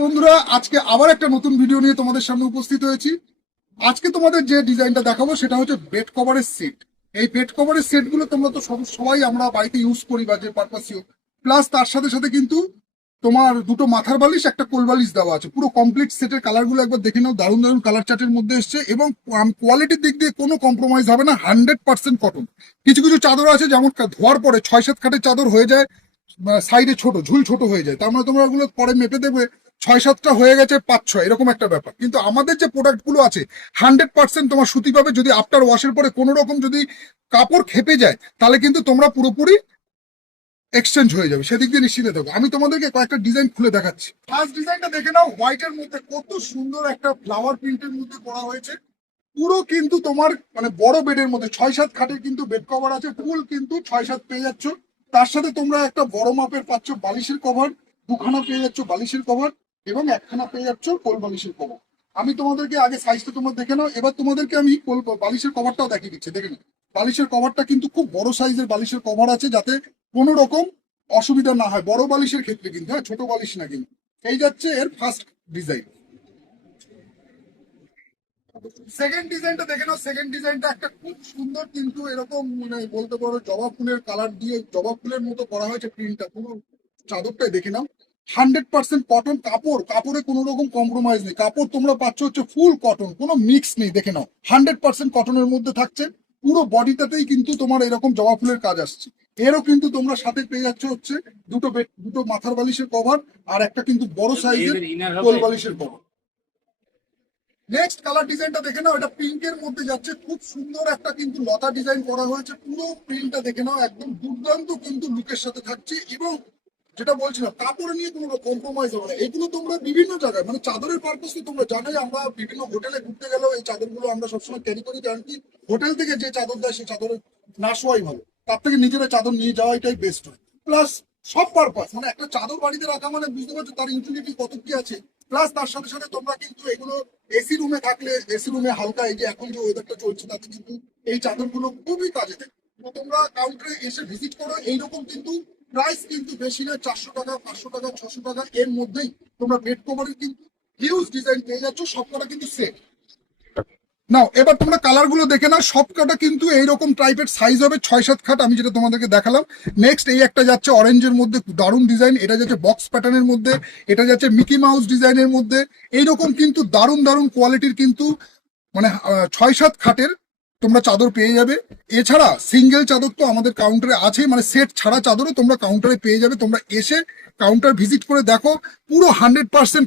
বন্ধুরা, আজকে আবার একটা নতুন ভিডিও নিয়ে তোমাদের সামনে উপস্থিত হয়েছি। আজকে তোমাদের যে ডিজাইনটা দেখাবো সেটা হচ্ছে বেড কভারের সেট। এই বেড কভারের সেট গুলো তোমরা তো সবাই আমরা বাড়িতে ইউজ করি বা যে পারপাসিও, প্লাস তার সাথে সাথে কিন্তু তোমার দুটো মাথার বালিশ একটা কোল বালিশ দেওয়া আছে। পুরো কমপ্লিট সেটের কালার গুলো একবার দেখে নাও, দারুণ দারুণ কালার চার্টের মধ্যে এসছে এবং কোয়ালিটির দিক দিয়ে কোনো কম্প্রোমাইজ হবে না, 100% কটন। কিছু কিছু চাদর আছে যেমন ধোয়ার পরে 6-7 খাটের চাদর হয়ে যায়, সাইডে ছোট ঝুল ছোট হয়ে যায়, তার মানে তোমরা ওগুলো পরে মেপে দেবে 6-7টা হয়ে গেছে 5-6 এরকম একটা ব্যাপার। কিন্তু আমাদের যে প্রোডাক্ট গুলো আছে 100% তোমার সুতি পাবে। যদি আফটার ওয়াশের পরে কোনো রকম যদি কাপড় খেপে যায় তাহলে কিন্তু তোমরা পুরোপুরি এক্সচেঞ্জ হয়ে যাবে, সেদিক দিয়ে নিশ্চিন্তে থাকো। আমি তোমাদেরকে কয়েকটা ডিজাইন খুলে দেখাচ্ছি। ফার্স্ট ডিজাইনটা দেখে নাও, হোয়াইটের মধ্যে কত সুন্দর একটা ফ্লাওয়ার প্রিন্টের মধ্যে করা হয়েছে। পুরো কিন্তু তোমার মানে বড় বেডের মধ্যে 6-7 খাটের কিন্তু বেড কভার আছে, ফুল কিন্তু 6-7 পেয়ে যাচ্ছ। তার সাথে তোমরা একটা বড় মাপের পাচ্ছ বালিশের কভার, দুখানা পেয়ে যাচ্ছ বালিশের কভার এবং একখানা পেয়ে যাচ্ছ কোল বালিশের কভার। আমি তোমাদেরকে আগে সাইজটা তোমরা দেখে নাও, এবার তোমাদেরকে আমি বালিশের কভারটাও দেখিয়ে দিচ্ছি। দেখে নাও, বালিশের কভারটা কিন্তু খুব বড় সাইজের বালিশের কভার আছে, যাতে কোনো রকম অসুবিধা না হয় বড় বালিশের ক্ষেত্রে কিন্তু, হ্যাঁ ছোট বালিশ না কিন্তু। এই যাচ্ছে এর ফার্স্ট ডিজাইন। সেকেন্ড ডিজাইনটা দেখে নাও, সেকেন্ড ডিজাইনটা একটা খুব সুন্দর কিন্তু এরকম মানে বলতে পারো জবা ফুলের কালার দিয়ে জবা ফুলের মতো করা হয়েছে প্রিন্টটা, পুরো চাদরটাই দেখে নাও। 100% কটন কাপড়, কাপড়ে কোনো রকম কম্প্রোমাইজ নেই। কাপড় তোমরা পাচ্ছ হচ্ছে ফুল কটন, কোনো মিক্স নেই। দেখে নাও 100% কটনের মধ্যে থাকছে, পুরো বডিটাতেই কিন্তু তোমার এরকম জবা ফুলের কাজ আসছে। এরও কিন্তু তোমরা সাথে পেয়ে যাচ্ছ হচ্ছে দুটো মাথার বালিশের কভার আর একটা কিন্তু বড় সাইজের কোল বালিশের কভার। নেক্সট কালার ডিজাইনটা দেখে নাও, এটা পিঙ্কের মধ্যে যাচ্ছে, খুব সুন্দর একটা কিন্তু লতা ডিজাইন করা হয়েছে। পুরো প্রিন্টটা দেখে নাও, একদম দুর্দান্ত কিন্তু লুকের সাথে থাকছে। এবং যেটা বলছিলাম কাপড় নিয়ে কোনো কম্প্রোমাইজ হবে না। এগুলো তোমরা বিভিন্ন জায়গায় মানে চাদরের পারপাস তো তোমরা জানোই, আমরা বিভিন্ন হোটেলে ঘুরতে গেলেও এই চাদরগুলো আমরা সবসময় ক্যারি করি, কারণ কি হোটেল থেকে যে চাদর দেয় সেই চাদরের না শোয়াই ভালো, তার থেকে নিজেরা চাদর নিয়ে যাওয়াটাই বেস্ট হয়। প্লাস সব পারপাস মানে একটা চাদর বাড়িতে রাখা মানে বুঝতে পারছো তার ইউটিলিটি কত কি আছে। প্লাস তার সাথে সাথে তোমরা কিন্তু এগুলো এসি রুমে থাকলে, এসি রুমে হালকা এই যে এখন যে ওয়েদারটা চলছে তাতে কিন্তু এই চাদরগুলো খুবই কাজে দেয়। তো তোমরা কাউন্টারে এসে ভিজিট করো, এইরকম কিন্তু প্রাইস কিন্তু বেশি না, 400 টাকা 500 টাকা 600 টাকা এর মধ্যেই তোমরা বেড কভারের কিন্তু হিউজ ডিজাইন পেয়ে যাচ্ছ, সবকটা কিন্তু সেট। নাও এবার তোমরা কালার গুলো দেখে নাও, সবকটা কিন্তু এইরকম টাইপের সাইজ হবে 6-7 খাট, আমি যেটা তোমাদেরকে দেখালাম। নেক্সট এই একটা যাচ্ছে অরেঞ্জের মধ্যে, দারুণ ডিজাইন। এটা যাচ্ছে বক্স প্যাটার্নের মধ্যে, এটা যাচ্ছে মিকি মাউস ডিজাইনের মধ্যে। এইরকম কিন্তু দারুণ দারুণ কোয়ালিটির কিন্তু মানে 6-7 খাটের তোমরা চাদর পেয়ে যাবে। এছাড়া সিঙ্গেল চাদর তো আমাদের কাউন্টারে আছে, মানে সেট ছাড়া চাদরও তোমরা কাউন্টারে পেয়ে যাবে। তোমরা এসে কাউন্টার ভিজিট করে দেখো, পুরো 100%